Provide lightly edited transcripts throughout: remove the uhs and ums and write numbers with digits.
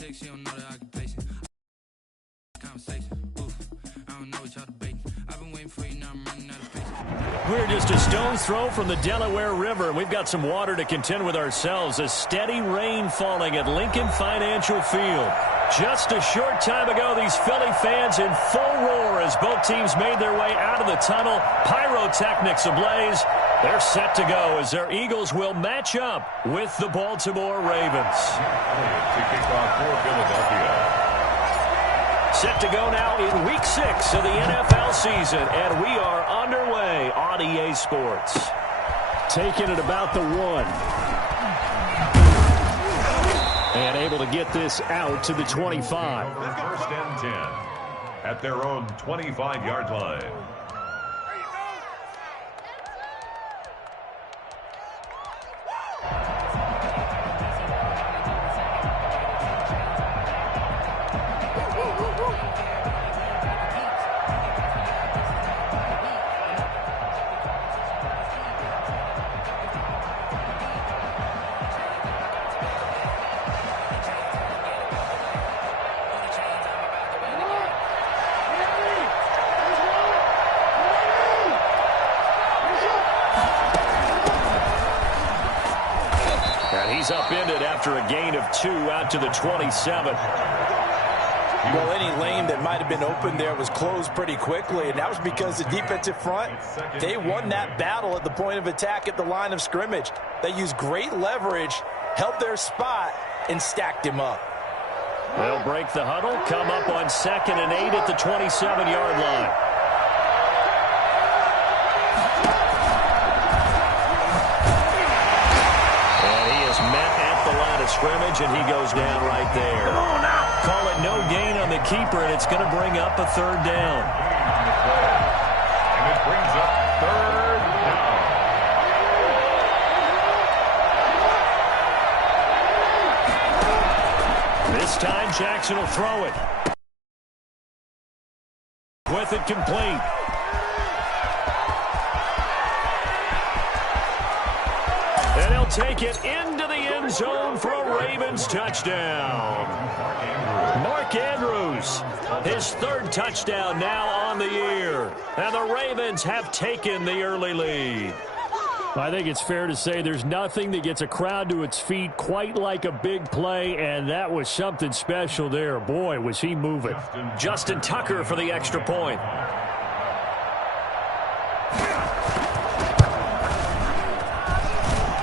chick, she don't know the occupation. Conversation, oof, I don't know what y'all debating. I've been waiting for you, now I'm running out of patience. We're just a stone's throw from the Delaware River. We've got some water to contend with ourselves. A steady rain falling at Lincoln Financial Field. Just a short time ago, these Philly fans in full roar as both teams made their way out of the tunnel. Pyrotechnics ablaze. They're set to go as their Eagles will match up with the Baltimore Ravens. To kick off for Philadelphia. Set to go now in Week 6 of the NFL season, and we are underway on EA Sports. Taking it about the 1. And able to get this out to the 25. First and 10 at their own 25-yard line. He's upended after a gain of 2 out to the 27. Well, any lane that might have been open there was closed pretty quickly, and that was because the defensive front, they won that battle at the point of attack at the line of scrimmage. They used great leverage, held their spot, and stacked him up. They'll break the huddle, come up on 2nd and 8 at the 27-yard line. Scrimmage, and he goes down right there. Call it no gain on the keeper, and it's going to bring up a 3rd down. And it brings up 3rd down. This time, Jackson will throw it. With it complete. And he'll take it into the end zone for a Ravens touchdown. Mark Andrews, his 3rd touchdown now on the year. And the Ravens have taken the early lead. I think it's fair to say there's nothing that gets a crowd to its feet quite like a big play, and that was something special there. Boy, was he moving. Justin Tucker for the extra point.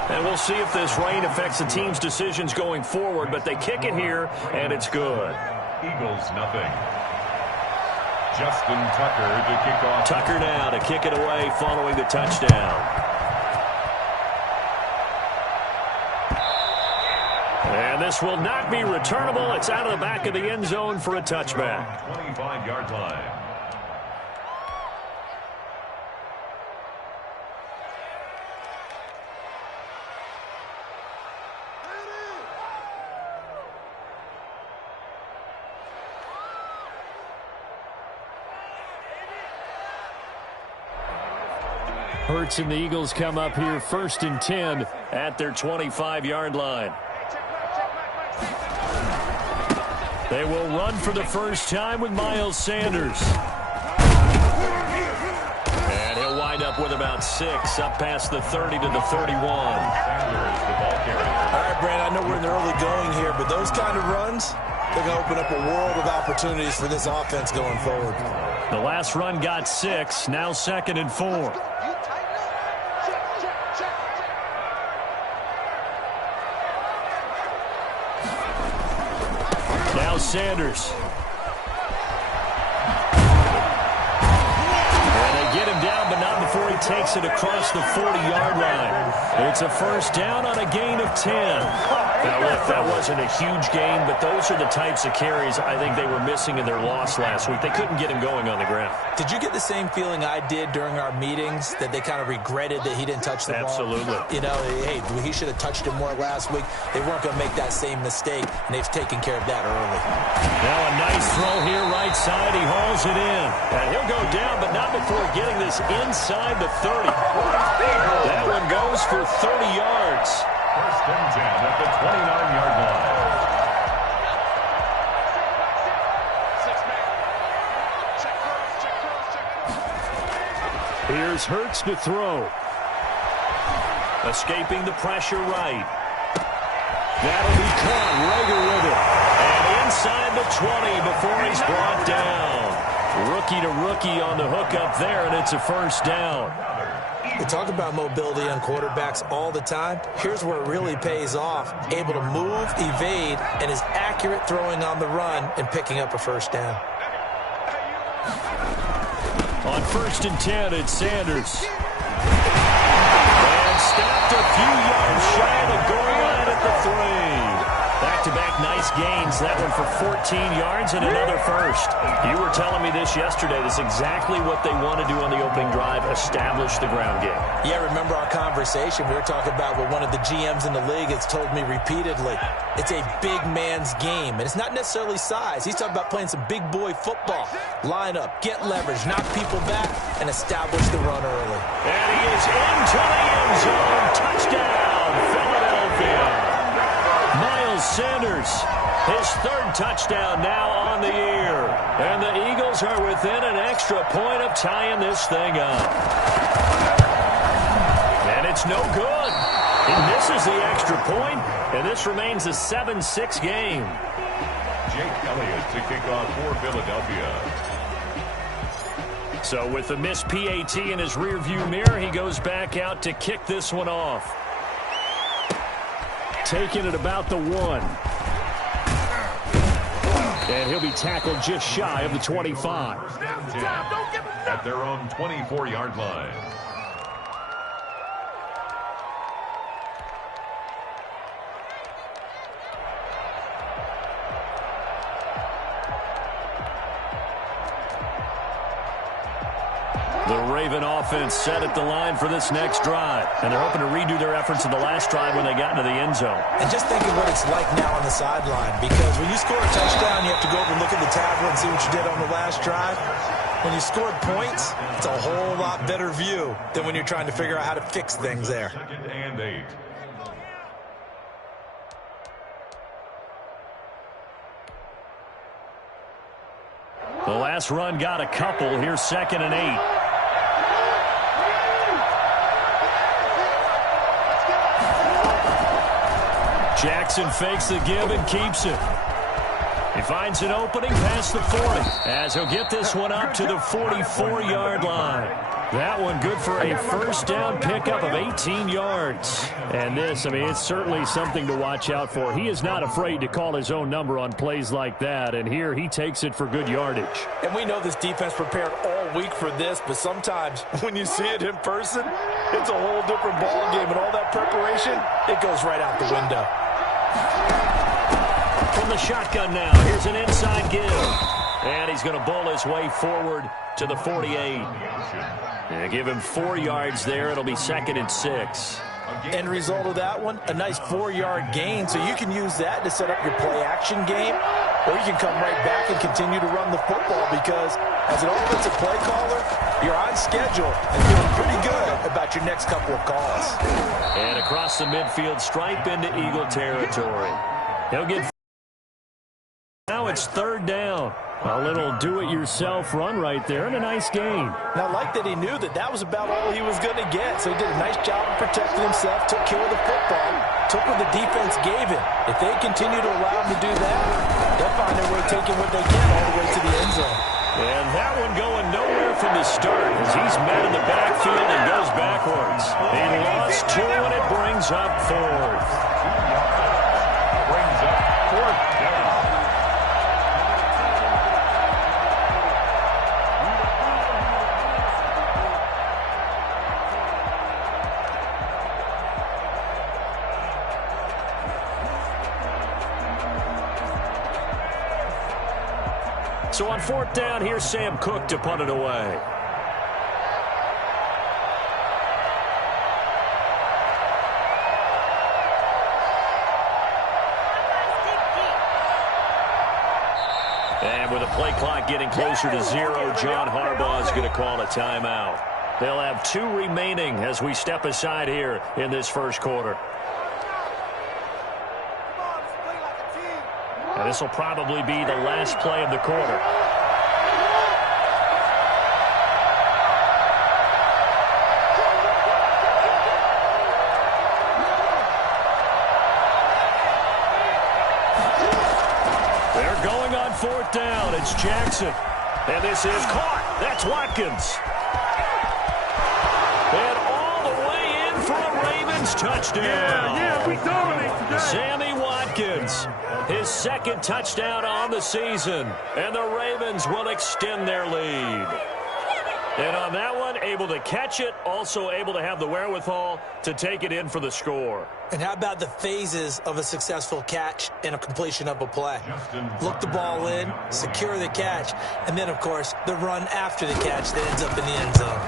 And we'll see if this rain affects the team's decisions going forward, but they kick it here, and it's good. Eagles, nothing. Justin Tucker to kick off. Tucker now to kick it away following the touchdown. And this will not be returnable. It's out of the back of the end zone for a touchback. 25-yard line. Hurts and the Eagles come up here 1st and 10 at their 25-yard line. They will run for the first time with Miles Sanders. And he'll wind up with about 6 up past the 30 to the 31. All right, Brandon, I know we're in the early going here, but those kind of runs, they're going to open up a world of opportunities for this offense going forward. The last run got 6, now 2nd and 4. Now Sanders. And they get him down, but not before he takes it across the 40-yard line. It's a first down on a gain of 10. Now, look, that wasn't a huge gain, but those are the types of carries I think they were missing in their loss last week. They couldn't get him going on the ground. Did you get the same feeling I did during our meetings, that they kind of regretted that he didn't touch the ball? Absolutely. You know, hey, he should have touched it more last week. They weren't going to make that same mistake, and they've taken care of that early. Now a nice throw here right side. He hauls it in. And he'll go down, but not before getting this inside the 30. That one goes for 30 yards. First and 10 at the 29-yard line. Here's Hurts to throw. Escaping the pressure right. That'll be caught. Rager with it. And inside the 20 before he's brought down. Rookie to rookie on the hook up there, and it's a first down. We talk about mobility on quarterbacks all the time. Here's where it really pays off. Able to move, evade, and is accurate throwing on the run and picking up a first down. On 1st and 10, it's Sanders. And stopped a few yards shy of the goal line at the 3. Back-to-back nice gains. That one for 14 yards and another first. You were telling me this yesterday. This is exactly what they want to do on the opening drive, establish the ground game. Yeah, remember our conversation. We were talking about what one of the GMs in the league has told me repeatedly. It's a big man's game, and it's not necessarily size. He's talking about playing some big boy football. Line up, get leverage, knock people back, and establish the run early. And he is into the end zone. Touchdown, Philadelphia. Miles Sanders, his 3rd touchdown now on the year. And the Eagles are within an extra point of tying this thing up. And it's no good. He misses the extra point, and this remains a 7-6 game. Jake Elliott to kick off for Philadelphia. So with the missed PAT in his rearview mirror, he goes back out to kick this one off. Taking it about the 1. And he'll be tackled just shy of the 25. At their own 24-yard line. The Raven offense set at the line for this next drive. And they're hoping to redo their efforts in the last drive when they got into the end zone. And just think of what it's like now on the sideline. Because when you score a touchdown, you have to go over and look at the tablet and see what you did on the last drive. When you scored points, it's a whole lot better view than when you're trying to figure out how to fix things there. 2nd and 8. The last run got a couple. Here's 2nd and 8. Jackson fakes the give and keeps it. He finds an opening past the 40 as he'll get this one up to the 44-yard line. That one good for a first down pickup of 18 yards. And this, I mean, it's certainly something to watch out for. He is not afraid to call his own number on plays like that, and here he takes it for good yardage. And we know this defense prepared all week for this, but sometimes when you see it in person, it's a whole different ball game, and all that preparation, it goes right out the window. From the shotgun now, here's an inside give. And he's going to bowl his way forward to the 48. And give him 4 yards there. It'll be 2nd and 6. End result of that one, a nice 4-yard gain. So you can use that to set up your play-action game, or you can come right back and continue to run the football because as an offensive play caller, you're on schedule and feeling pretty good about your next couple of calls. And across the midfield stripe into Eagle territory. He'll get... Now it's 3rd down. A little do-it-yourself run right there and a nice gain. Now, I like that he knew that that was about all he was going to get, so he did a nice job of protecting himself, took care of the football, took what the defense gave him. If they continue to allow him to do that, they'll find their way taking what they can all the way to the end zone. And that one going nowhere from the start as he's met in the backfield and goes backwards. He lost 2 and it brings up 4th. Brings up 4th down. So on 4th down, here's Sam Cook to punt it away. And with the play clock getting closer to 0, John Harbaugh is going to call a timeout. They'll have 2 remaining as we step aside here in this first quarter. And this will probably be the last play of the quarter. 4th down. It's Jackson. And this is caught. That's Watkins. And all the way in for a Ravens touchdown. Yeah, we dominate today. Sammy Watkins, his 2nd touchdown on the season. And the Ravens will extend their lead. And on that one, able to catch it, also able to have the wherewithal to take it in for the score. And how about the phases of a successful catch and a completion of a play? Look the ball in, secure the catch, and then, of course, the run after the catch that ends up in the end zone.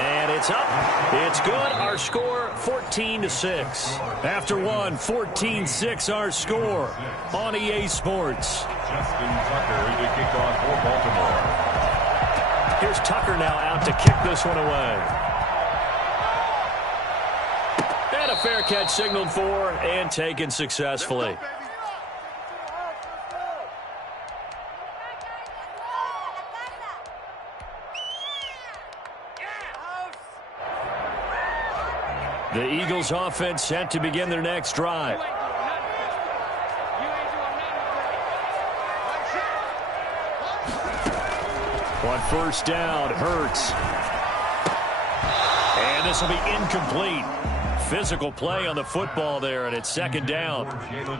And it's up. It's good. Our score, 14-6. After one, 14-6 our score on EA Sports. Justin Tucker to kick off for Baltimore. Here's Tucker now out to kick this one away. And a fair catch signaled for and taken successfully. The Eagles offense set to begin their next drive. On 1st down, Hurts. And this will be incomplete. Physical play on the football there, and it's 2nd down.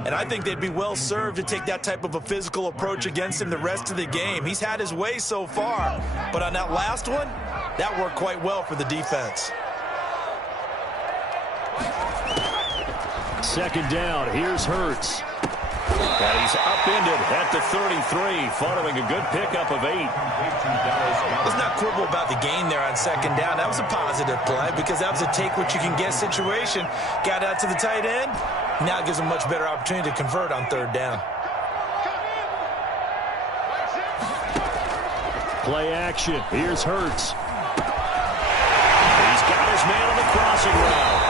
And I think they'd be well served to take that type of a physical approach against him the rest of the game. He's had his way so far, but on that last one, that worked quite well for the defense. 2nd down, here's Hurts. And he's upended at the 33, following a good pickup of 8. Let's not quibble about the gain there on 2nd down. That was a positive play because that was a take-what-you-can-get situation. Got out to the tight end. Now it gives him a much better opportunity to convert on 3rd down. Play action. Here's Hurts. He's got his man on the crossing route.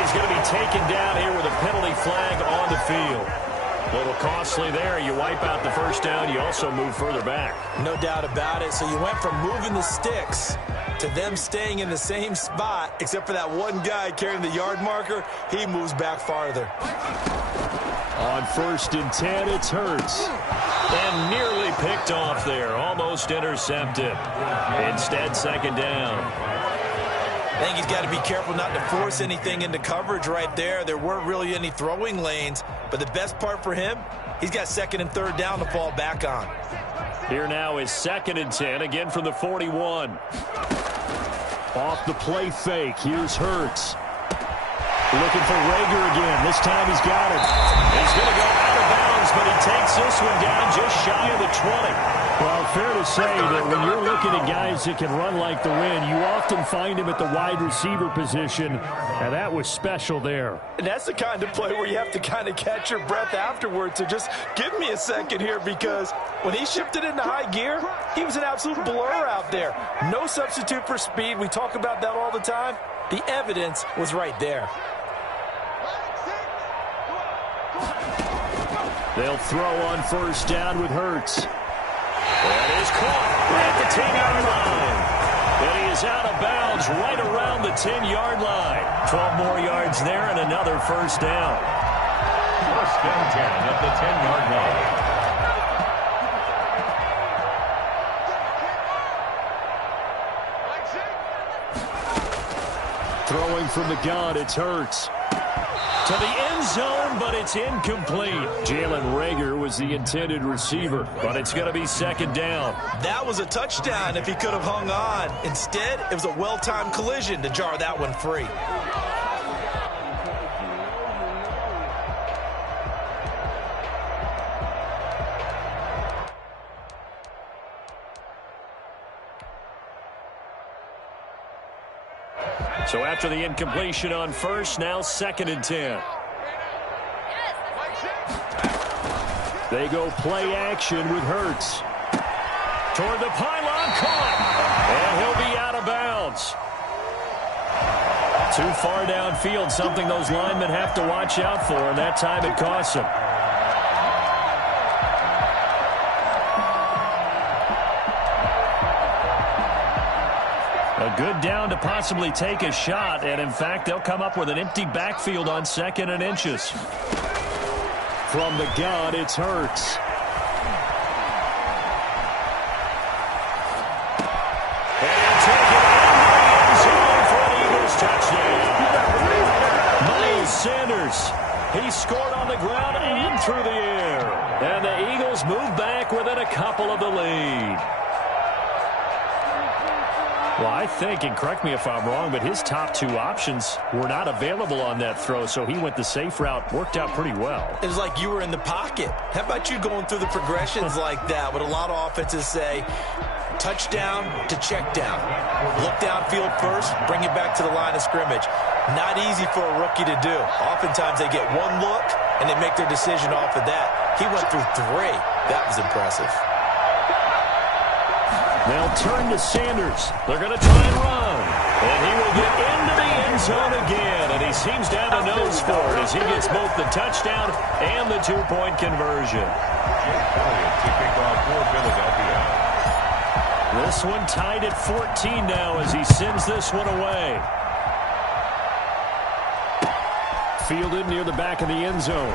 He's going to be taken down here with a penalty flag on the field. A little costly there. You wipe out the 1st down. You also move further back. No doubt about it. So you went from moving the sticks to them staying in the same spot, except for that one guy carrying the yard marker. He moves back farther. On 1st and 10, it's Hurts. And nearly picked off there. Almost intercepted. Instead, 2nd down. I think he's got to be careful not to force anything into coverage right there. There weren't really any throwing lanes, but the best part for him, he's got 2nd and 3rd down to fall back on. Here now is 2nd and 10, again from the 41. Off the play fake, here's Hurts. Looking for Reagor again. This time he's got him. He's going to go out of bounds, but he takes this one down just shy of the 20. Well, fair to say that when you're looking at guys that can run like the wind, you often find him at the wide receiver position, and that was special there. And that's the kind of play where you have to kind of catch your breath afterwards. So just give me a second here, because when he shifted into high gear, he was an absolute blur out there. No substitute for speed. We talk about that all the time. The evidence was right there. They'll throw on 1st down with Hurts. That is caught at the 10-yard line. And he is out of bounds right around the 10-yard line. 12 more yards there and another 1st down. 1st and 10 at the 10-yard line. Throwing from the gun, it's Hurts. To the end zone, but it's incomplete. Jalen Reagor was the intended receiver, but it's going to be 2nd down. That was a touchdown if he could have hung on. Instead, it was a well-timed collision to jar that one free. So after the incompletion on 1st, now 2nd and 10. They go play action with Hurts. Toward the pylon, caught. And he'll be out of bounds. Too far downfield, something those linemen have to watch out for, and that time it costs them. A good down to possibly take a shot, and in fact, they'll come up with an empty backfield on 2nd and inches. From the gun, it's Hurts. And taken into the end zone for an Eagles touchdown. Miles Sanders. He scored on the ground and through the air. And the Eagles move back within a couple of the lead. Well, I think, and correct me if I'm wrong, but his top two options were not available on that throw, so he went the safe route. Worked out pretty well. It was like you were in the pocket. How about you going through the progressions like that? What a lot of offenses say, touchdown to check down. Look downfield first, bring it back to the line of scrimmage. Not easy for a rookie to do. Oftentimes they get one look, and they make their decision off of that. He went through three. That was impressive. They'll turn to Sanders. They're going to try and run. And he will get into the end zone again. And he seems to have a nose for it as he gets both the touchdown and the two-point conversion. This one tied at 14 now as he sends this one away. Fielded near the back of the end zone.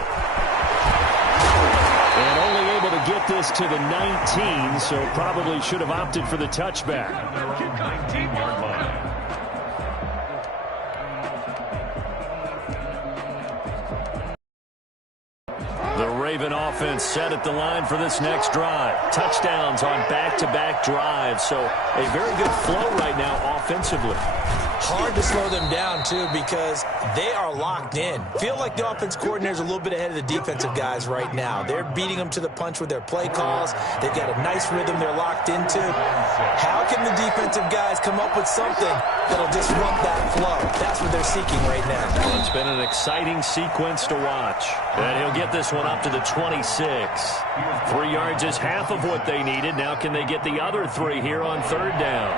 And only able to get this to the 19, so probably should have opted for the touchback. 19-yard line. The Raven offense set at the line for this next drive. Touchdowns on back-to-back drives, so a very good flow right now offensively. Hard to slow them down, too, because they are locked in. Feel like the offense coordinator's a little bit ahead of the defensive guys right now. They're beating them to the punch with their play calls. They've got a nice rhythm they're locked into. How can the defensive guys come up with something that'll disrupt that flow? That's what they're seeking right now. Well, it's been an exciting sequence to watch. And he'll get this one up to the 26. 3 yards is half of what they needed. Now can they get the other 3 here on third down?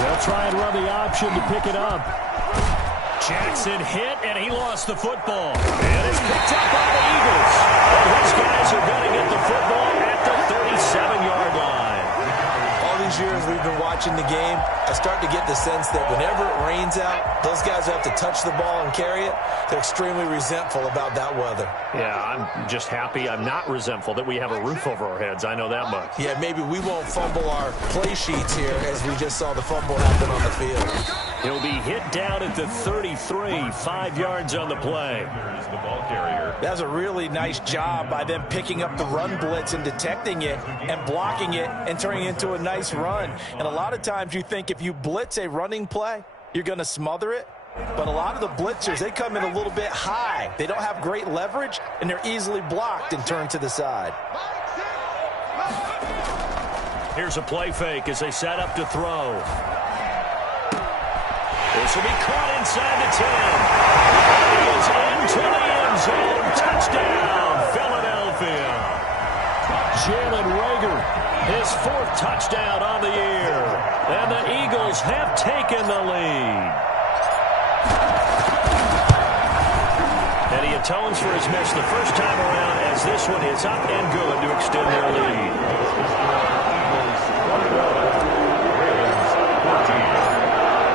They'll try and run the option to pick it up. Jackson hit, and he lost the football. And it's picked up by the Eagles. And these guys are going to get the football at the 37-yard line. All these years we've been watching the game, I start to get the sense that whenever it rains out, those guys who have to touch the ball and carry it, they're extremely resentful about that weather. Yeah, I'm just happy I'm not resentful that we have a roof over our heads. I know that much. Yeah, maybe we won't fumble our play sheets here as we just saw the fumble happen on the field. He'll be hit down at the 33, 5 yards on the play. Here's the ball carrier. That's a really nice job by them picking up the run blitz and detecting it and blocking it and turning it into a nice run. And a lot of times you think if you blitz a running play, you're going to smother it. But a lot of the blitzers, they come in a little bit high. They don't have great leverage, and they're easily blocked and turned to the side. Here's a play fake as they set up to throw. This will be caught inside the 10. He is into the end zone. Touchdown, Philadelphia. Jalen Reagor, his 4th touchdown on the year. And the Eagles have taken the lead. And he atones for his miss the first time around as this one is up and good to extend their lead.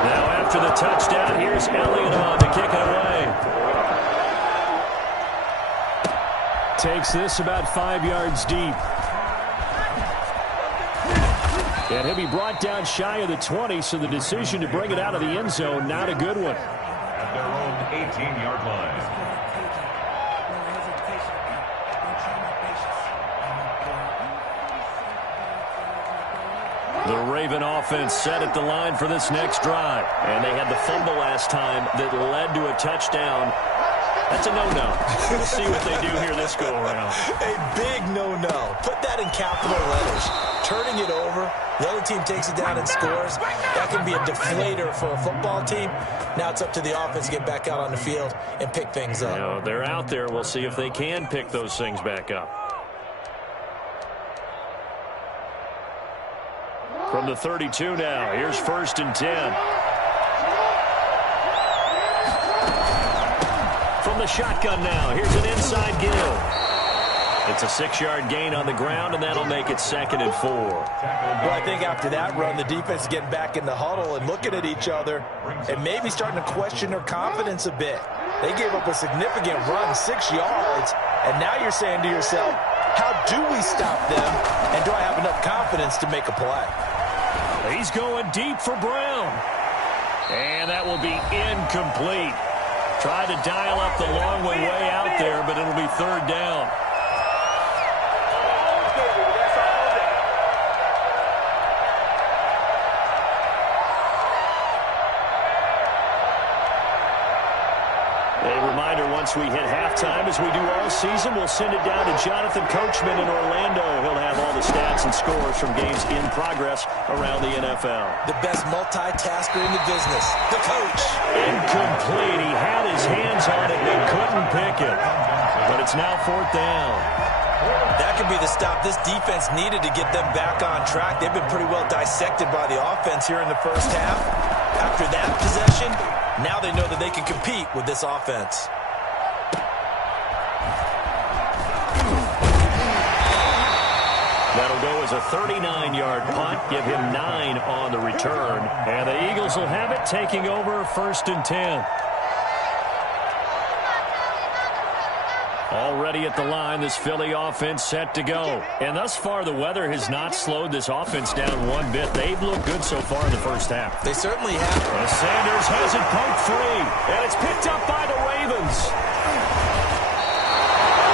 Now after the touchdown, here's Elliott on to kick it away. Takes this about 5 yards deep. And he'll be brought down shy of the 20, so the decision to bring it out of the end zone, not a good one. At their own 18-yard line. The Raven offense set at the line for this next drive. And they had the fumble last time that led to a touchdown. That's a no-no. We'll see what they do here this go-around. A big no-no. Put that in capital letters. Turning it over, the other team takes it down and scores. That can be a deflator for a football team. Now it's up to the offense to get back out on the field and pick things up. You know, they're out there. We'll see if they can pick those things back up. From the 32 now, here's 1st and 10. From the shotgun now, here's an inside give. It's a 6-yard gain on the ground, and that'll make it 2nd and 4. Well, I think after that run, the defense is getting back in the huddle and looking at each other and maybe starting to question their confidence a bit. They gave up a significant run, 6 yards, and now you're saying to yourself, how do we stop them, and do I have enough confidence to make a play? He's going deep for Brown. And that will be incomplete. Tried to dial up the long way out there, but it'll be 3rd down. Once we hit halftime, as we do all season, we'll send it down to Jonathan Coachman in Orlando. He'll have all the stats and scores from games in progress around the NFL. The best multitasker in the business, the coach. Incomplete. He had his hands on it. They couldn't pick it. But it's now 4th down. That could be the stop this defense needed to get them back on track. They've been pretty well dissected by the offense here in the first half. After that possession, now they know that they can compete with this offense. That'll go as a 39-yard punt, give him 9 on the return. And the Eagles will have it, taking over 1st and 10. Already at the line, this Philly offense set to go. And thus far, the weather has not slowed this offense down one bit. They've looked good so far in the first half. They certainly have. And Sanders has it poked free. And it's picked up by the Ravens.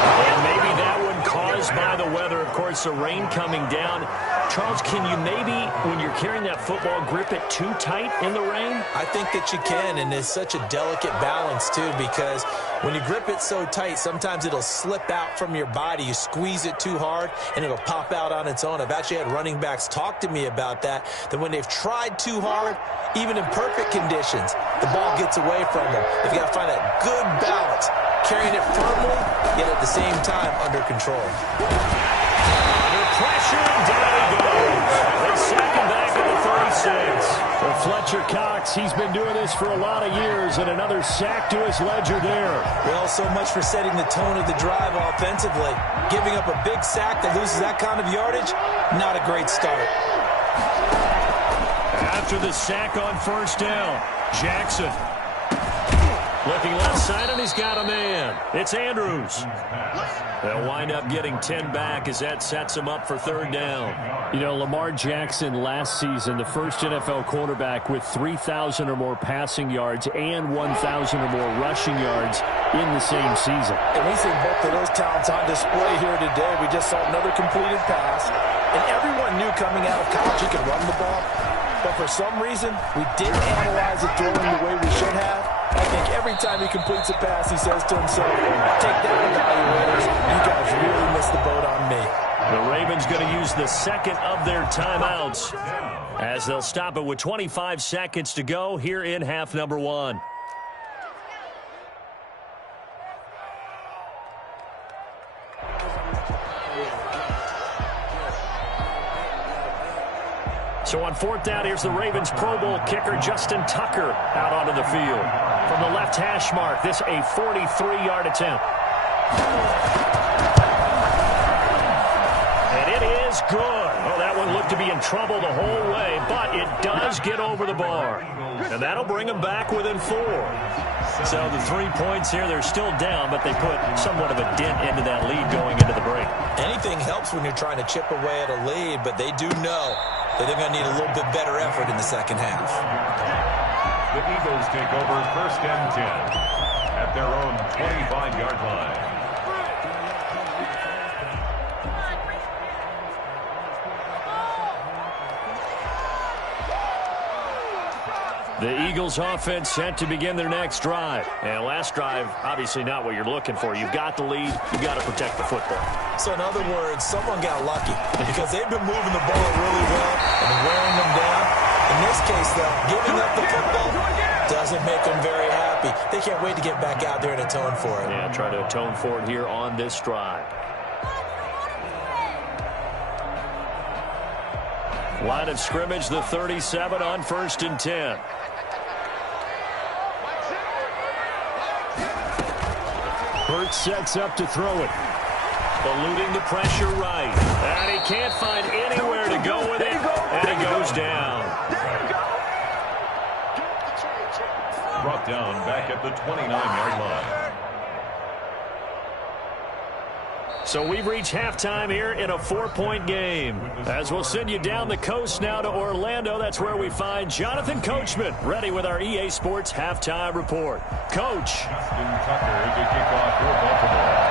And maybe that one caused by the weather. Of course, the rain coming down. Charles, can you maybe, when you're carrying that football, grip it too tight in the rain? I think that you can, and it's such a delicate balance, too, because when you grip it so tight, sometimes it'll slip out from your body. You squeeze it too hard, and it'll pop out on its own. I've actually had running backs talk to me about that when they've tried too hard, even in perfect conditions, the ball gets away from them. They've got to find that good balance, carrying it firmly, yet at the same time under control. Under pressure, and down he goes. They sack him back at the 36. For Fletcher Cox, he's been doing this for a lot of years, and another sack to his ledger there. Well, so much for setting the tone of the drive offensively. Giving up a big sack that loses that kind of yardage, not a great start. After the sack on 1st down, Jackson looking left side, and he's got a man. It's Andrews. They'll wind up getting 10 back as that sets him up for 3rd down. You know, Lamar Jackson last season, the first NFL quarterback with 3,000 or more passing yards and 1,000 or more rushing yards in the same season. And we see both of those talents on display here today. We just saw another completed pass. And everyone knew coming out of college he could run the ball. But for some reason, we didn't analyze it throwing the way we should have. I think every time he completes a pass, he says to himself, take that, evaluators. You guys really missed the boat on me. The Ravens going to use the 2nd of their timeouts as they'll stop it with 25 seconds to go here in half number 1. So on 4th down, here's the Ravens Pro Bowl kicker Justin Tucker out onto the field. From the left hash mark, this a 43-yard attempt. And it is good. Oh, that one looked to be in trouble the whole way, but it does get over the bar. And that'll bring them back within 4. So the 3 points here, they're still down, but they put somewhat of a dent into that lead going into the break. Anything helps when you're trying to chip away at a lead, but they do know that they're going to need a little bit better effort in the second half. The Eagles take over 1st and 10 at their own 25-yard line. The Eagles offense set to begin their next drive. And last drive, obviously not what you're looking for. You've got the lead. You've got to protect the football. So in other words, someone got lucky because they've been moving the ball really well and wearing them down. In this case, though, giving up the football doesn't make them very happy. They can't wait to get back out there and atone for it. Yeah, try to atone for it here on this drive. Line of scrimmage, the 37 on 1st and 10. Hurts sets up to throw it. Eluding the pressure right. And he can't find anywhere to go with it. And he goes down. Brought down back at the 29-yard line. So we've reached halftime here in a 4-point game. As we'll send you down the coast now to Orlando, that's where we find Jonathan Coachman, ready with our EA Sports halftime report. Coach. Justin Tucker to kick off for Baltimore.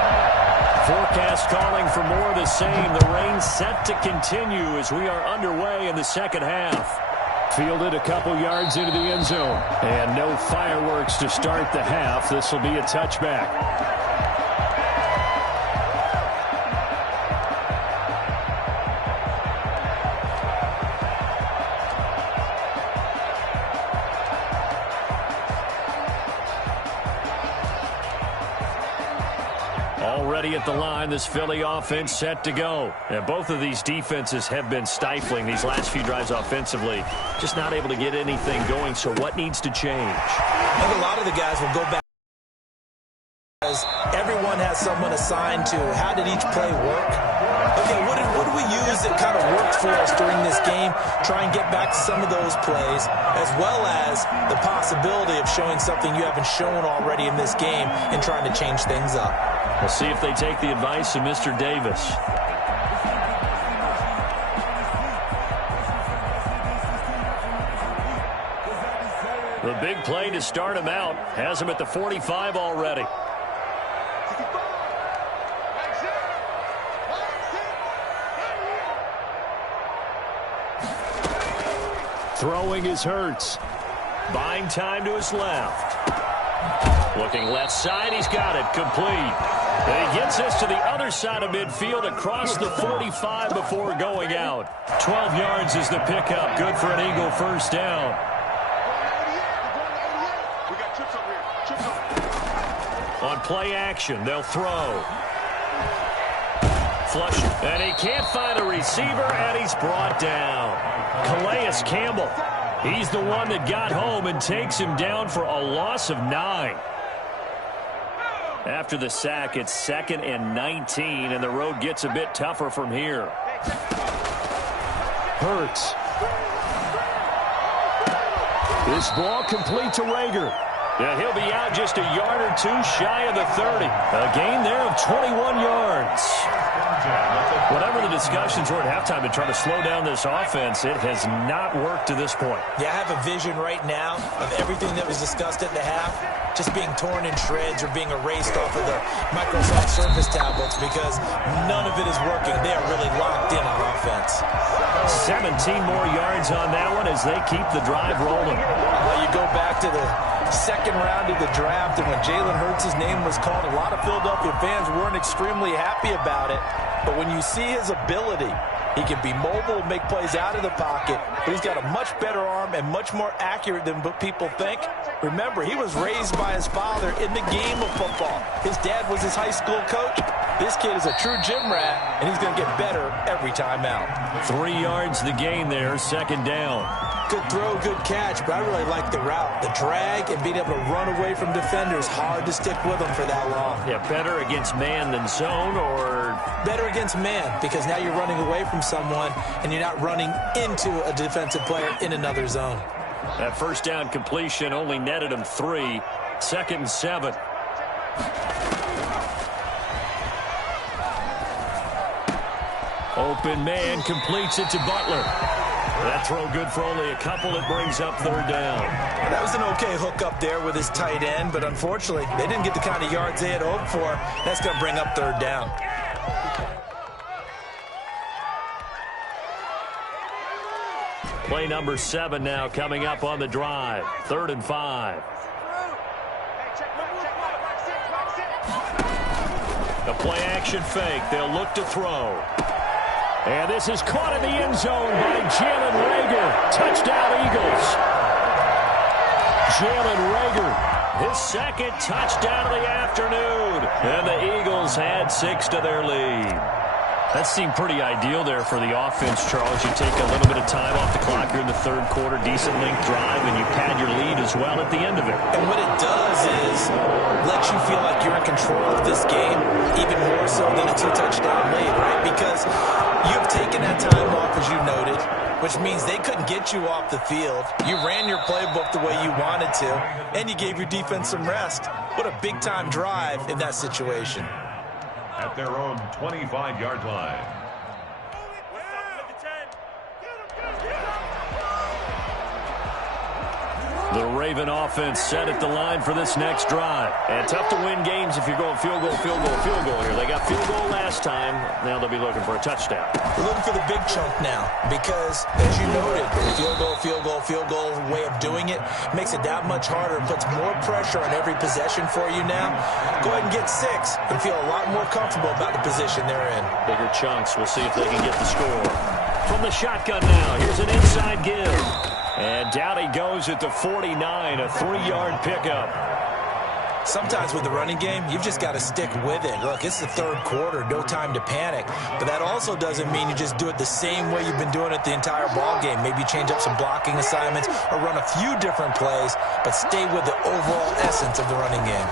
Forecast calling for more of the same. The rain set to continue as we are underway in the second half. Fielded a couple yards into the end zone. And no fireworks to start the half. This will be a touchback. Already at the line, this Philly offense set to go. And both of these defenses have been stifling these last few drives offensively. Just not able to get anything going, so what needs to change? I think a lot of the guys will go back because everyone has someone assigned to how did each play work. Okay, what did we use that kind of worked for us during this game? Try and get back to some of those plays, as well as the possibility of showing something you haven't shown already in this game and trying to change things up. We'll see if they take the advice of Mr. Davis. The big play to start him out has him at the 45 already. Throwing is Hurts. Buying time to his left. Looking left side, he's got it, complete. And he gets us to the other side of midfield across the 45 before going out. 12 yards is the pickup. Good for an Eagle first down. On play action, they'll throw. Flush, and he can't find a receiver, and he's brought down. Calais Campbell, he's the one that got home and takes him down for a loss of 9. After the sack, it's 2nd and 19, and the road gets a bit tougher from here. Hurts. This ball complete to Rager. Yeah, he'll be out just a yard or two shy of the 30. A gain there of 21 yards. Whatever the discussions were at halftime to try to slow down this offense, it has not worked to this point. Yeah, I have a vision right now of everything that was discussed at the half just being torn in shreds or being erased off of the Microsoft Surface tablets because none of it is working. They are really locked in on offense. 17 more yards on that one as they keep the drive rolling. You go back to the second round of the draft, and when Jalen Hurts' name was called, a lot of Philadelphia fans weren't extremely happy about it. But when you see his ability, he can be mobile, make plays out of the pocket, but he's got a much better arm and much more accurate than what people think. Remember, he was raised by his father in the game of football. His dad was his high school coach. This kid is a true gym rat, and he's going to get better every time out. 3 yards the gain there, 2nd down. Good throw, good catch, but I really like the route. The drag and being able to run away from defenders, hard to stick with them for that long. Yeah, better against man than zone, or? Better against man, because now you're running away from someone and you're not running into a defensive player in another zone. That first down completion only netted him 3. 2nd and 7. Open man completes it to Butler. That throw good for only a couple. It brings up 3rd down. That was an okay hook up there with his tight end, but unfortunately, they didn't get the kind of yards they had hoped for. That's going to bring up 3rd down. Play number 7 now coming up on the drive. 3rd and 5. A play action fake. They'll look to throw. And this is caught in the end zone by Jalen Reagor. Touchdown, Eagles. Jalen Reagor, his 2nd touchdown of the afternoon. And the Eagles add 6 to their lead. That seemed pretty ideal there for the offense, Charles. You take a little bit of time off the clock here in the third quarter, decent length drive, and you pad your lead as well at the end of it. And what it does is let you feel like you're in control of this game, even more so than a two-touchdown lead, right? Because you've taken that time off, as you noted, which means they couldn't get you off the field. You ran your playbook the way you wanted to, and you gave your defense some rest. What a big-time drive in that situation. At their own 25-yard line. The Raven offense set at the line for this next drive. And tough to win games if you're going field goal here. They got field goal last time. Now they'll be looking for a touchdown. We're looking for the big chunk now because, as you noted, field goal way of doing it makes it that much harder and puts more pressure on every possession for you now. Go ahead and get 6 and feel a lot more comfortable about the position they're in. Bigger chunks. We'll see if they can get the score. From the shotgun now, here's an inside give. And down he goes at the 49, a 3-yard pickup. Sometimes with the running game, you've just got to stick with it. Look, it's the third quarter, no time to panic. But that also doesn't mean you just do it the same way you've been doing it the entire ball game. Maybe change up some blocking assignments or run a few different plays, but stay with the overall essence of the running game.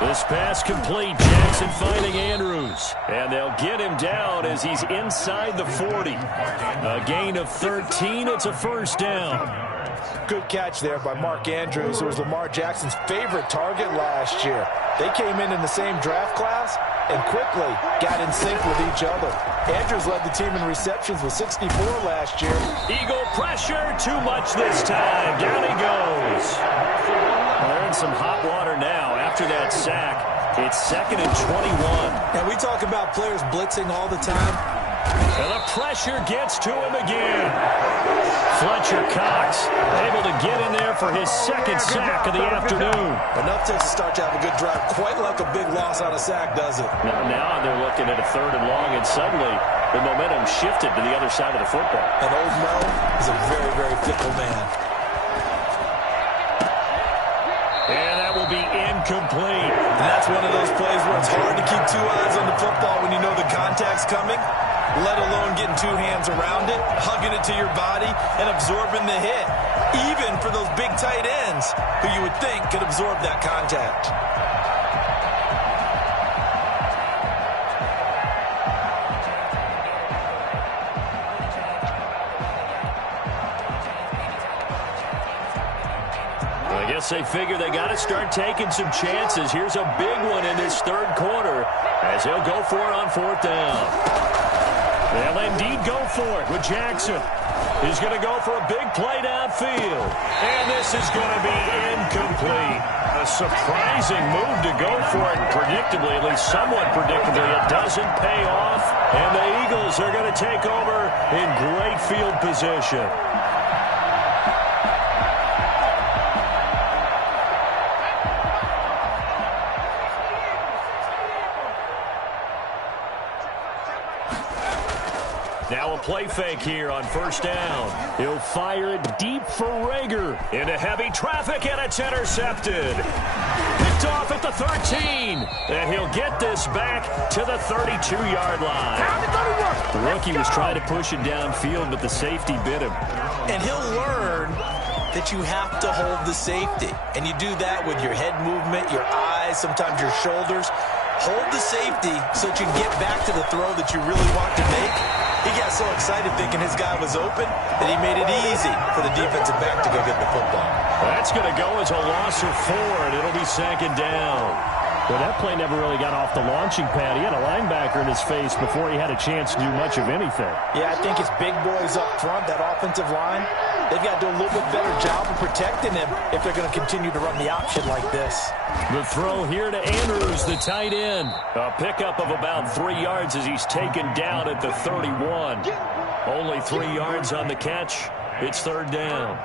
This pass complete. Jackson finding Andrews. And they'll get him down as he's inside the 40. A gain of 13. It's a first down. Good catch there by Mark Andrews, who was Lamar Jackson's favorite target last year. They came in the same draft class and quickly got in sync with each other. Andrews led the team in receptions with 64 last year. Eagle pressure, too much this time. Down he goes. Well, they're in some hot water now after that sack. It's 2nd and 21. And we talk about players blitzing all the time. And the pressure gets to him again. Fletcher Cox able to get in there for his 2nd sack of the afternoon. Enough to start to have a good drive, quite like a big loss on a sack, does it? Now they're looking at a 3rd and long, and suddenly the momentum shifted to the other side of the football. And old Mo is a very, very fickle man. And that will be incomplete. And that's one of those plays where it's hard to keep 2 eyes on the football when you know the contact's coming, let alone getting 2 hands around it, hugging it to your body, and absorbing the hit. Even for those big tight ends who you would think could absorb that contact. I guess they figure they got to start taking some chances. Here's a big one in this third quarter as he'll go for it on 4th down. They'll indeed go for it with Jackson. He's going to go for a big play downfield. And this is going to be incomplete. A surprising move to go for it. Predictably, at least somewhat predictably, it doesn't pay off. And the Eagles are going to take over in great field position. Now a play fake here on 1st down. He'll fire it deep for Rager. Into heavy traffic, and it's intercepted. Picked off at the 13. And he'll get this back to the 32-yard line. The rookie was trying to push it downfield, but the safety bit him. And he'll learn that you have to hold the safety. And you do that with your head movement, your eyes, sometimes your shoulders. Hold the safety so that you can get back to the throw that you really want to make. He got so excited thinking his guy was open that he made it easy for the defensive back to go get the football. That's going to go as a loss of 4, and it'll be 2nd down. Well, that play never really got off the launching pad. He had a linebacker in his face before he had a chance to do much of anything. Yeah, I think it's big boys up front, that offensive line. They've got to do a little bit better job of protecting him if they're going to continue to run the option like this. The throw here to Andrews, the tight end. A pickup of about 3 yards as he's taken down at the 31. Only 3 yards on the catch. It's 3rd down.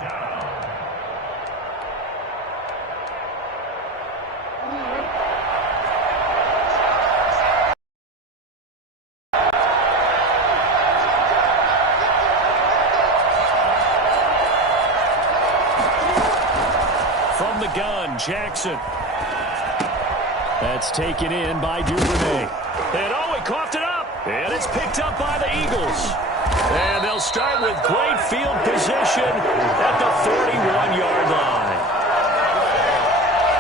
Jackson. That's taken in by Duvernay. And oh, he coughed it up. And it's picked up by the Eagles. And they'll start with great field position at the 41-yard line.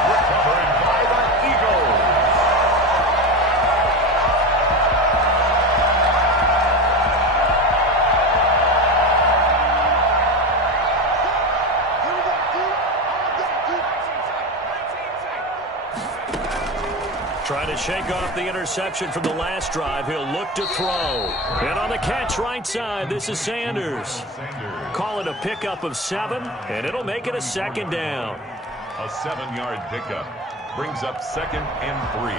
Recovered by the Eagles. Trying to shake off the interception from the last drive. He'll look to throw. And on the catch right side, this is Sanders. Call it a pickup of 7, and it'll make it a second down. A 7-yard pickup brings up 2nd and 3.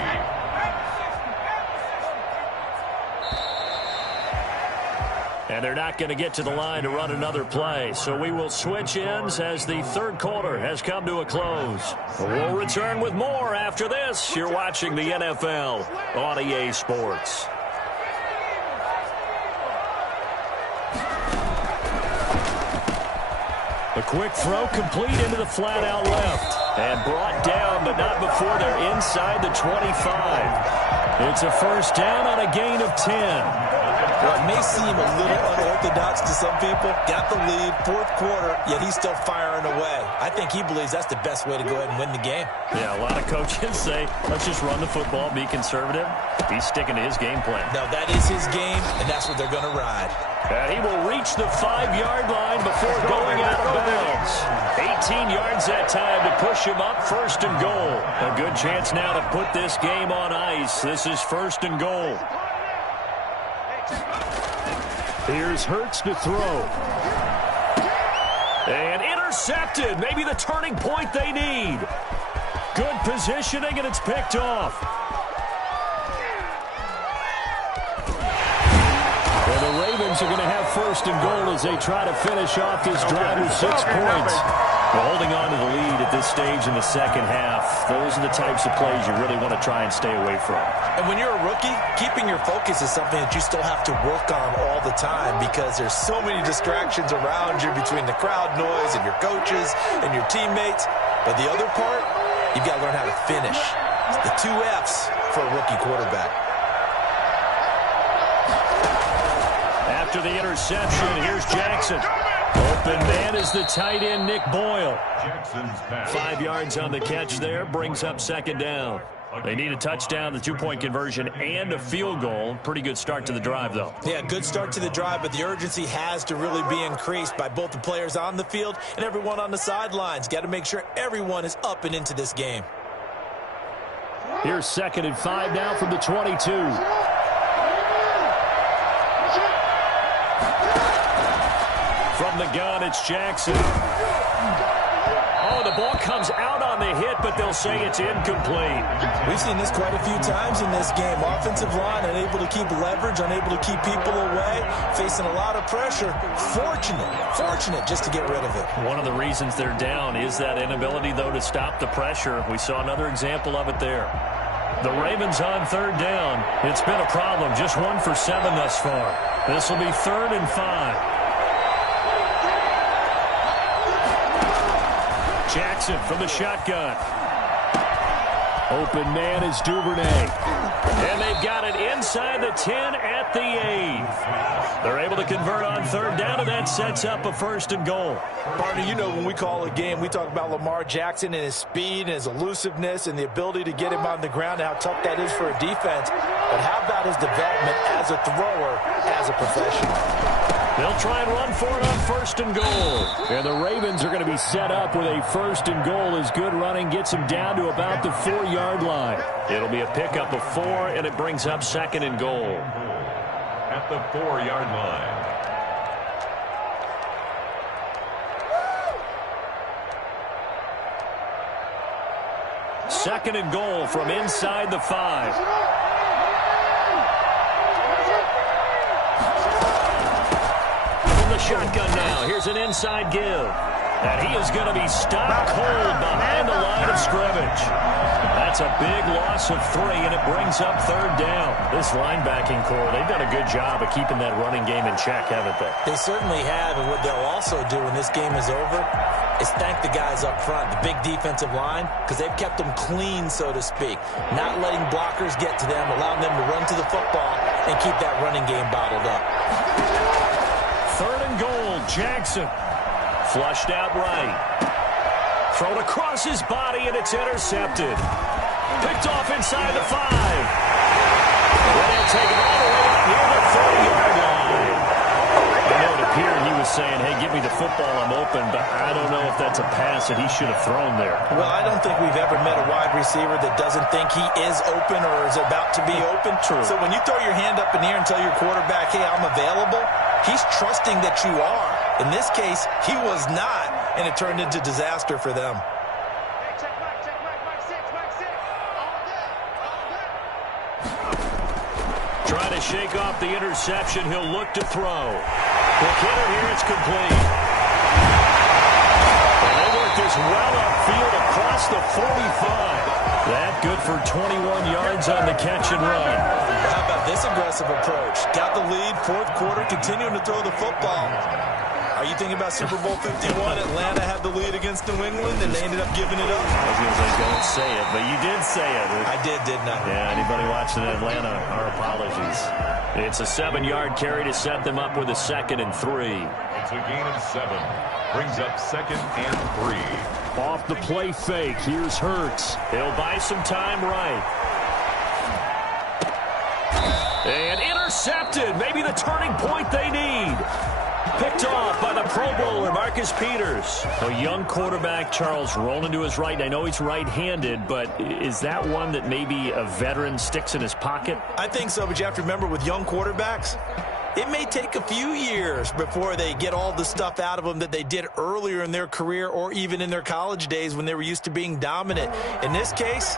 And they're not going to get to the line to run another play. So we will switch ends as the third quarter has come to a close. We'll return with more after this. You're watching the NFL on EA Sports. A quick throw complete into the flat out left. And brought down, but not before they're inside the 25. It's a first down on a gain of 10. Well, it may seem a little unorthodox to some people. Got the lead, fourth quarter, yet he's still firing away. I think he believes that's the best way to go ahead and win the game. Yeah, a lot of coaches say, let's just run the football, be conservative. He's sticking to his game plan. No, that is his game, and that's what they're going to ride. And he will reach the 5-yard line before going out of bounds. 18 yards that time to push him up, first and goal. A good chance now to put this game on ice. This is first and goal. Here's Hurts to throw. And intercepted. Maybe the turning point they need. Good positioning, and it's picked off. And the Ravens are going to have first and goal as they try to finish off this drive with 6 points. Well, holding on to the lead at this stage in the second half, those are the types of plays you really want to try and stay away from. And when you're a rookie, keeping your focus is something that you still have to work on all the time because there's so many distractions around you between the crowd noise and your coaches and your teammates. But the other part, you've got to learn how to finish. It's the 2 F's for a rookie quarterback. After the interception, here's Jackson. Open man is the tight end, Nick Boyle. 5 yards on the catch there, brings up second down. They need a touchdown, the 2-point conversion, and a field goal. Pretty good start to the drive, though. Yeah, good start to the drive, but the urgency has to really be increased by both the players on the field and everyone on the sidelines. Got to make sure everyone is up and into this game. Here's 2nd and 5 now from the 22. From the gun, it's Jackson. Oh, the ball comes out on the hit, but they'll say it's incomplete. We've seen this quite a few times in this game. Offensive line unable to keep leverage, unable to keep people away, facing a lot of pressure. Fortunate just to get rid of it. One of the reasons they're down is that inability, though, to stop the pressure. We saw another example of it there. The Ravens on third down. It's been a problem. Just 1 for 7 thus far. This will be 3rd and 5. Jackson from the shotgun. Open man is Duvernay. And they've got it inside the 10 at the 8. They're able to convert on third down, and that sets up a first and goal. Partner, you know when we call a game, we talk about Lamar Jackson and his speed and his elusiveness and the ability to get him on the ground and how tough that is for a defense. But how about his development as a thrower, as a professional? They'll try and run for it on first and goal. And the Ravens are going to be set up with a first and goal as good running gets them down to about the 4-yard line. It'll be a pickup of 4, and it brings up 2nd and goal. At the 4-yard line. Second and goal from inside the 5. From the shotgun now. Here's an inside give. And he is going to be stopped cold behind the line of scrimmage. That's a big loss of 3, and it brings up 3rd down. This linebacking core, they've done a good job of keeping that running game in check, haven't they? They certainly have, and what they'll also do when this game is over is thank the guys up front, the big defensive line, because they've kept them clean, so to speak. Not letting blockers get to them, allowing them to run to the football and keep that running game bottled up. 3rd and goal, Jackson. Flushed out right. Thrown across his body, and it's intercepted. Picked off inside the 5. And they'll take it all the way out near the 30-yard line. I know it appeared he was saying, hey, give me the football, I'm open, but I don't know if that's a pass that he should have thrown there. Well, I don't think we've ever met a wide receiver that doesn't think he is open or is about to be open. True. So when you throw your hand up in the air and tell your quarterback, hey, I'm available, he's trusting that you are. In this case, he was not, and it turned into disaster for them. Trying to shake off the interception. He'll look to throw. Quick hitter here. It's complete. And they work this well upfield across the 45. That good for 21 yards on the catch and run. How about this aggressive approach? Got the lead, 4th quarter, continuing to throw the football. Are you thinking about Super Bowl 51? Atlanta had the lead against New England, and they ended up giving it up. I was going to say, don't say it, but you did say it. I did, didn't I? Yeah, anybody watching Atlanta, our apologies. It's a 7-yard carry to set them up with a 2nd and 3. It's a gain of 7. Brings up 2nd and 3. Off the play fake, here's Hurts. He'll buy some time right. And intercepted, maybe the turning point they need. Picked off by the Pro Bowler, Marcus Peters. A young quarterback, Charles, rolling to his right. I know he's right-handed, but is that one that maybe a veteran sticks in his pocket? I think so, but you have to remember with young quarterbacks, it may take a few years before they get all the stuff out of them that they did earlier in their career or even in their college days when they were used to being dominant. In this case,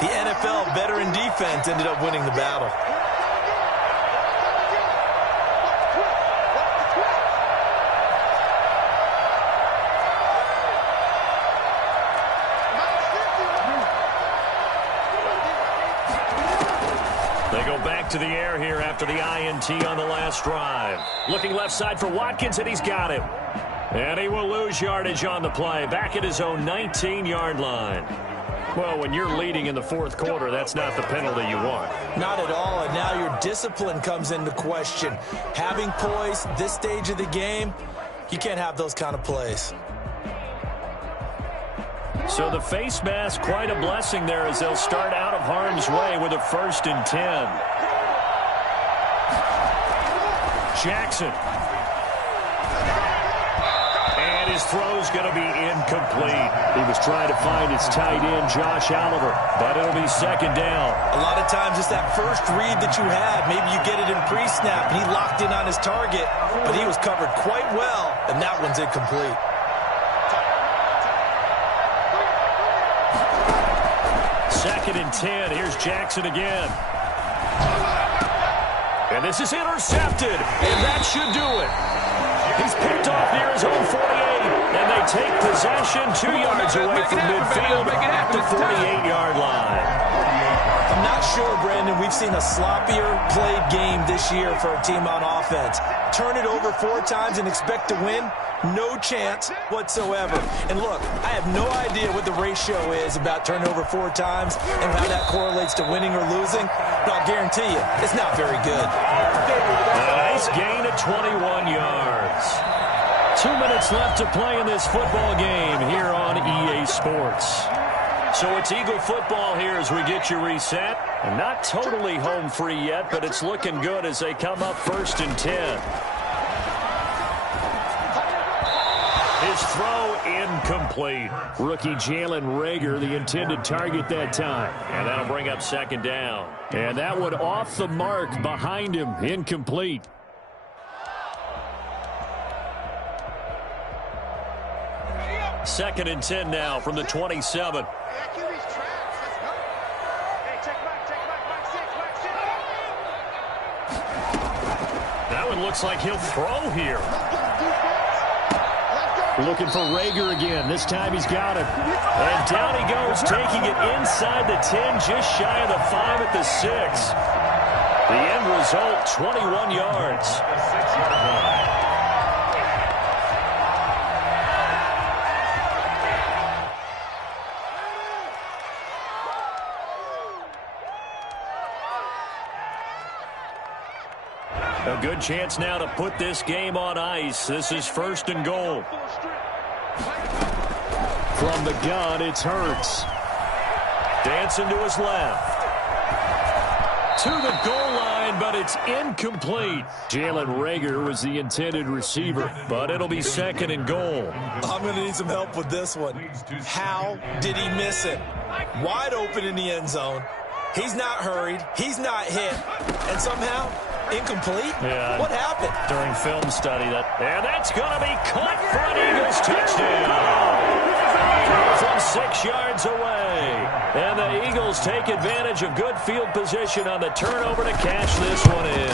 the NFL veteran defense ended up winning the battle. They go back to the air here after the INT on the last drive. Looking left side for Watkins, and he's got him. And he will lose yardage on the play, back at his own 19-yard line. Well, when you're leading in the 4th quarter, that's not the penalty you want. Not at all, and now your discipline comes into question. Having poise this stage of the game, you can't have those kind of plays. So the face mask, quite a blessing there as they'll start out of harm's way with a 1st and 10. Jackson. And his throw's going to be incomplete. He was trying to find his tight end, Josh Oliver, but it'll be 2nd down. A lot of times it's that first read that you have. Maybe you get it in pre-snap, and he locked in on his target, but he was covered quite well, and that one's incomplete. 2nd and 10. Here's Jackson again. And this is intercepted, and that should do it. He's picked off near his own 48, and they take possession 2 yards away from midfield at the 48-yard line. I'm not sure, Brandon, we've seen a sloppier played game this year for a team on offense. Turn it over 4 times and expect to win? No chance whatsoever. And look, I have no idea what the ratio is about turning over 4 times and how that correlates to winning or losing, but I'll guarantee you, it's not very good. A nice gain of 21 yards. 2 minutes left to play in this football game here on EA Sports. So it's Eagle football here as we get you reset. And not totally home free yet, but it's looking good as they come up 1st and 10. His throw incomplete. Rookie Jalen Reagor, the intended target that time. And that'll bring up 2nd down. And that one off the mark behind him, incomplete. Second and 10 now from the 27. That one looks like he'll throw here. Looking for Rager again. This time he's got it. And down he goes, taking it inside the 10, just shy of the 5 at the 6. The end result, 21 yards. The 6-yard line. A good chance now to put this game on ice. This is 1st and goal. From the gun, it's Hurts. Dancing to his left. To the goal line, but it's incomplete. Jalen Rager was the intended receiver, but it'll be 2nd and goal. I'm going to need some help with this one. How did he miss it? Wide open in the end zone. He's not hurried. He's not hit. And somehow, incomplete? Yeah. What happened? During film study, and that's going to be caught for an Eagles touchdown. From 6 yards away. And the Eagles take advantage of good field position on the turnover to cash this one in.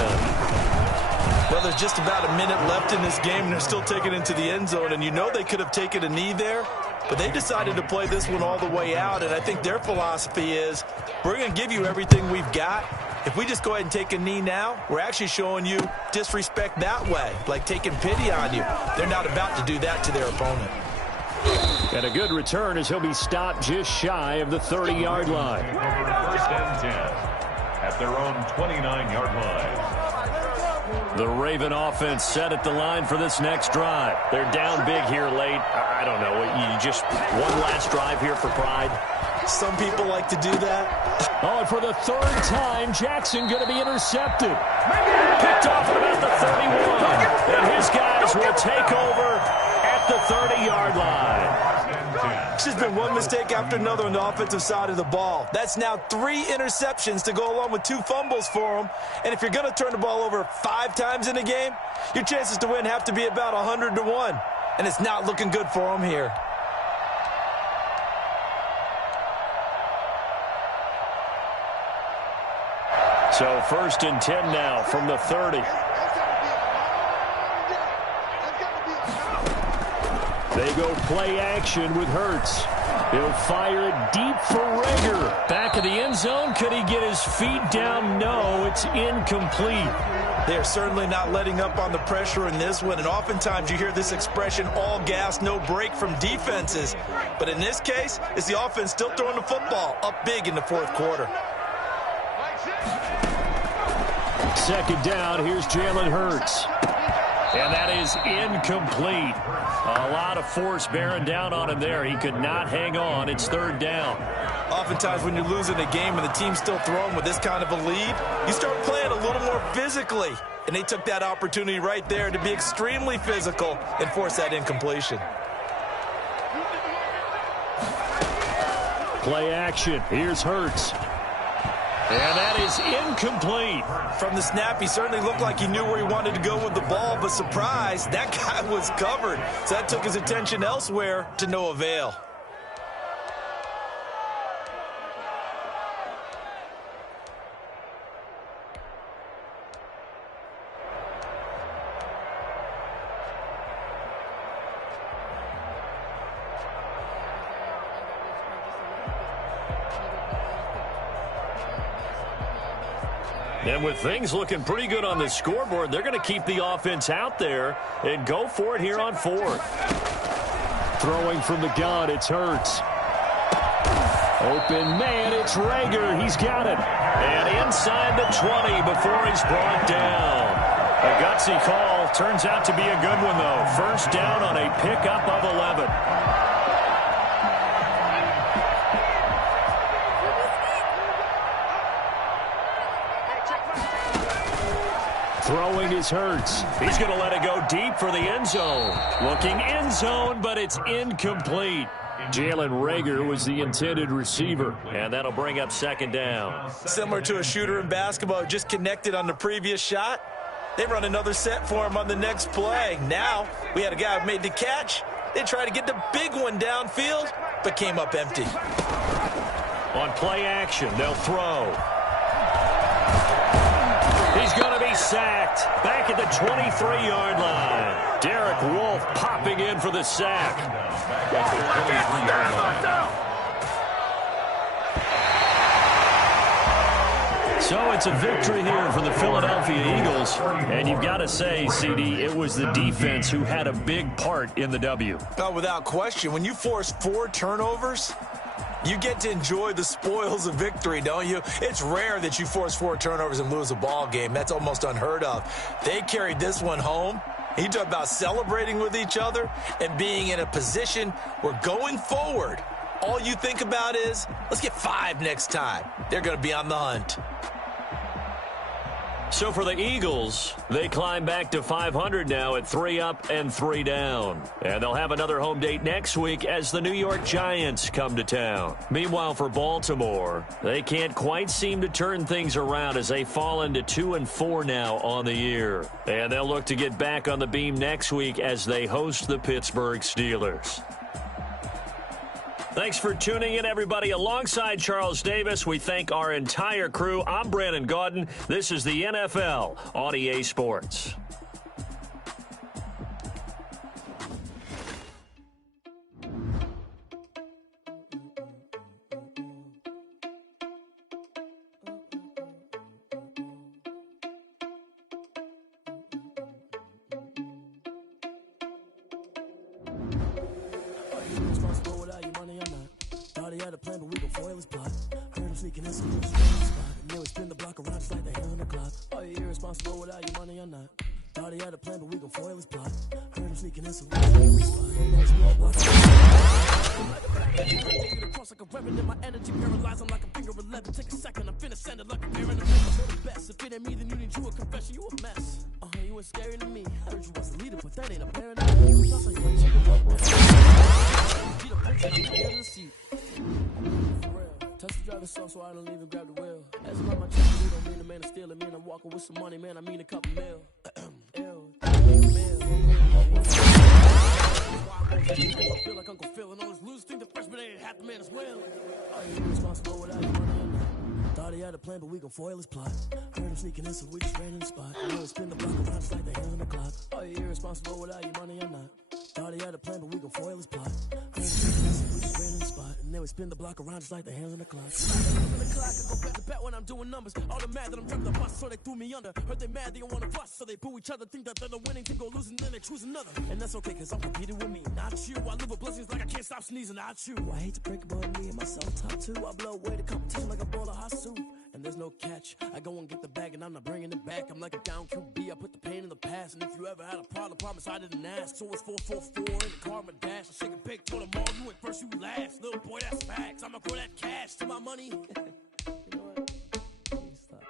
Well, there's just about a minute left in this game, and they're still taking it into the end zone. And you know they could have taken a knee there, but they decided to play this one all the way out. And I think their philosophy is, we're going to give you everything we've got. If we just go ahead and take a knee now, we're actually showing you disrespect that way, like taking pity on you. They're not about to do that to their opponent. And a good return as he'll be stopped just shy of the 30-yard line. Over 1st and 10 at their own 29-yard line. The Raven offense set at the line for this next drive. They're down big here late. I don't know. You just one last drive here for pride. Some people like to do that. Oh, and for the 3rd time, Jackson going to be intercepted. Picked off at about the 31. And his guys will take over at the 30-yard line. It's just been one mistake after another on the offensive side of the ball. That's now 3 interceptions to go along with 2 fumbles for them. And if you're going to turn the ball over 5 times in a game, your chances to win have to be about 100-1. And it's not looking good for them here. So 1st and 10 now from the 30. They go play action with Hurts. He'll fire it deep for Rager. Back of the end zone. Could he get his feet down? No, it's incomplete. They're certainly not letting up on the pressure in this one. And oftentimes you hear this expression, all gas, no break from defenses. But in this case, it's the offense still throwing the football up big in the 4th quarter. 2nd down, here's Jalen Hurts. And that is incomplete. A lot of force bearing down on him there. He could not hang on. It's 3rd down. Oftentimes when you're losing a game and the team's still throwing with this kind of a lead, you start playing a little more physically. And they took that opportunity right there to be extremely physical and force that incompletion. Play action. Here's Hurts. And that is incomplete. From the snap, he certainly looked like he knew where he wanted to go with the ball, but surprise, that guy was covered. So that took his attention elsewhere to no avail. And with things looking pretty good on the scoreboard, they're going to keep the offense out there and go for it here on 4th. Throwing from the gun, it's Hurts. Open man, it's Rager. He's got it. And inside the 20 before he's brought down. A gutsy call. Turns out to be a good one, though. 1st down on a pickup of 11. Throwing is Hurts. He's going to let it go deep for the end zone. Looking end zone, but it's incomplete. Jalen Rager was the intended receiver, and that'll bring up 2nd down. Similar to a shooter in basketball, just connected on the previous shot. They run another set for him on the next play. Now, we had a guy who made the catch. They tried to get the big one downfield, but came up empty. On play action, they'll throw. He's going to be sacked. Back back at the 23-yard line. Derek Wolfe popping in for the sack. So it's a victory here for the Philadelphia Eagles. And you've got to say, CD, it was the defense who had a big part in the W. Oh, without question. When you force 4 turnovers, you get to enjoy the spoils of victory, don't you? It's rare that you force 4 turnovers and lose a ball game. That's almost unheard of. They carried this one home. You talk about celebrating with each other and being in a position where going forward, all you think about is, let's get 5 next time. They're going to be on the hunt. So for the Eagles, they climb back to 500 now at 3 up and 3 down. And they'll have another home date next week as the New York Giants come to town. Meanwhile, for Baltimore, they can't quite seem to turn things around as they fall into 2-4 now on the year. And they'll look to get back on the beam next week as they host the Pittsburgh Steelers. Thanks for tuning in, everybody. Alongside Charles Davis, we thank our entire crew. I'm Brandon Gaudin. This is the NFL on EA Sports. So I don't even grab the wheel. As I'm on my chest, you don't mean the man to steal it. Man, I'm walking with some money, man. I mean a couple mil. I feel like Uncle Phil and all his losers think the freshman ain't half the man as well. Are you responsible without your money or not? Thought he had a plan, but we gon' foil his plot. Heard him sneaking in, so we just ran in the spot. You know, spin the block around just like the hell in the clock. Are you irresponsible without your money or not? Thought he had a plan, but we gon' foil his plot. Heard him sneaking in, so we just ran in the spot. And then we spin the block around just like the hell in the clock. In the clock, I go back to back when I'm doing numbers. All the mad that I'm driving the bus, so they threw me under. Heard they mad, they don't wanna bust, so they boo each other. Think that they're the winning team, go losing, then they choose another. And that's okay, cause I'm competing with me, not you. I live with blessings like I can't stop sneezing, not you. I hate to break it, but me and myself top 2. I blow away the competition like a bowl of hot soup. And there's no catch. I go and get the bag and I'm not bringing it back. I'm like a down QB, I put the pain in the past. And if you ever had a problem, promise I didn't ask. So it's 4-4-4 in the car, my dash. I shake a big for them all, you went first, you last. Little boy, that's facts. I'ma grow that cash to my money. You know what? Please stop.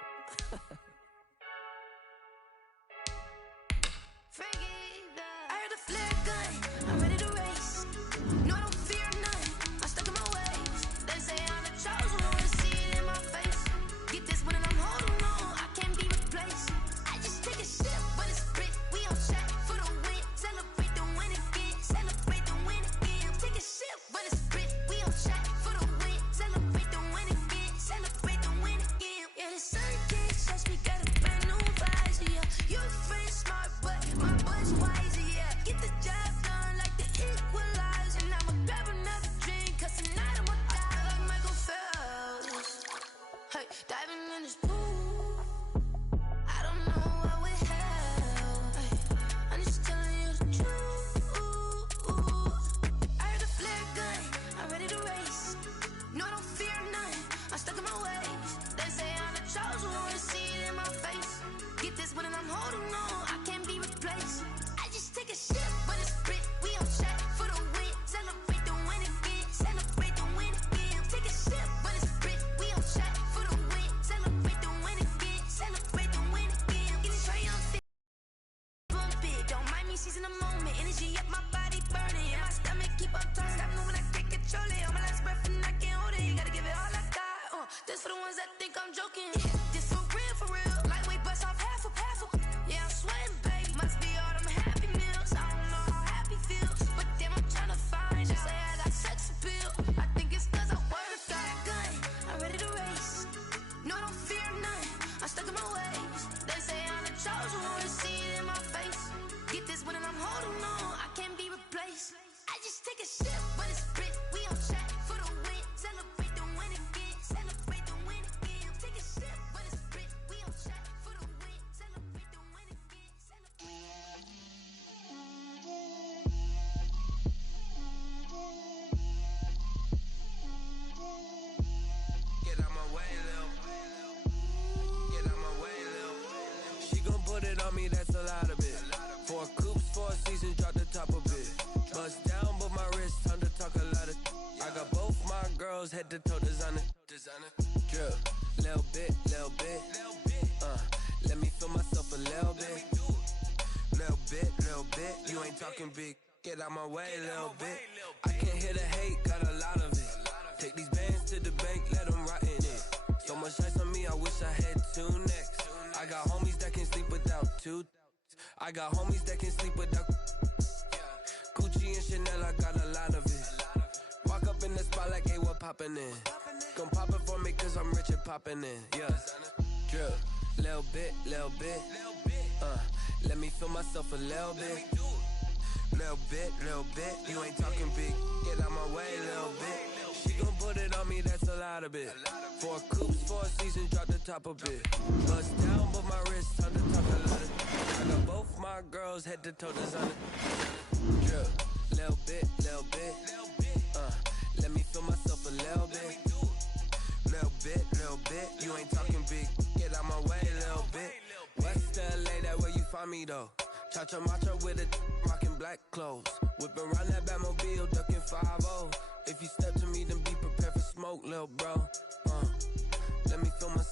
I heard a flare gun, I'm ready to race. No, I don't fear none, I'm stuck in my ways. They say I'm the chosen one, see it in my face. Get this one and I'm holding on, I can't be replaced. I just take a sip, but it's sprit, we on shot for the win. Celebrate the win again, celebrate the win again. Take a sip, but it's sprit, we on shot for the win. Celebrate the win again, celebrate the win again. Yeah, the sun can't touch me, got a brand new visor, yeah. You're friend smart, but my boy's wiser, yeah. Get the job done like the equalizer. And I'ma grab another drink, cause tonight I'ma die like Michael Phelps. Hey, diving in this pool, I don't know what we have. Hey, I'm just telling you the truth. I heard a flare gun, I'm ready to race. No, I don't fear none, I'm stuck in my ways. They say I'm the chosen one, see it in my face. Get this one and I'm holding on, I can't be replaced. I just take a sip, but it's sprit, we on shot for the win. Celebrate the win again, celebrate the win again. Take a sip, but it's sprit, we on shot for the win. Celebrate the win again, celebrate the win again. Get it triumphant, bump it, don't mind me seizing the moment. Energy up, my body burning, and my stomach keep up turning. Stop moving, I can't control it. On my last breath and I can't hold it. You gotta give it all I got. This for the ones that think I'm joking. This for real, lightweight bust off half a passel. Yeah, I'm sweating, babe. Must be all them happy meals. I don't know how happy feels, but damn, I'm trying to find. Just say I got sex appeal. I think it's cause I wear a fire gun. I'm ready to race. No, I don't fear none. I'm stuck in my ways. They say I'm the chosen one, see it little bit. You ain't talking big. Get out my way, little bit. I can't hear the hate, got a lot of it. Take these bands to the bank, let them rot in it. So much ice on me, I wish I had two necks. I got homies that can sleep without two. I got homies that can sleep without Gucci and Chanel, I got a lot of it. Walk up in the spot like, hey, what poppin' in? Come pop it for me, cause I'm rich and poppin' in. Yeah, drip, little bit, little bit. Let me feel myself a little bit. Little bit, you ain't talking big. Get out my way, little bit. She gon' put it on me, that's a lot of it. 4 coops, 4 seasons, drop the top a bit. Bust down, but my wrist, top the top a lot. I got both my girls, head to toe designer. Drip, little bit, little bit. Let me feel myself a little bit. Little bit, you ain't talking big. Get out my way, little bit. West LA, that where you find me though. Cha-cha matcha with it, rockin' black clothes. Whippin' around that Batmobile, duckin' 5-0. If you step to me, then be prepared for smoke, little bro. Let me feel myself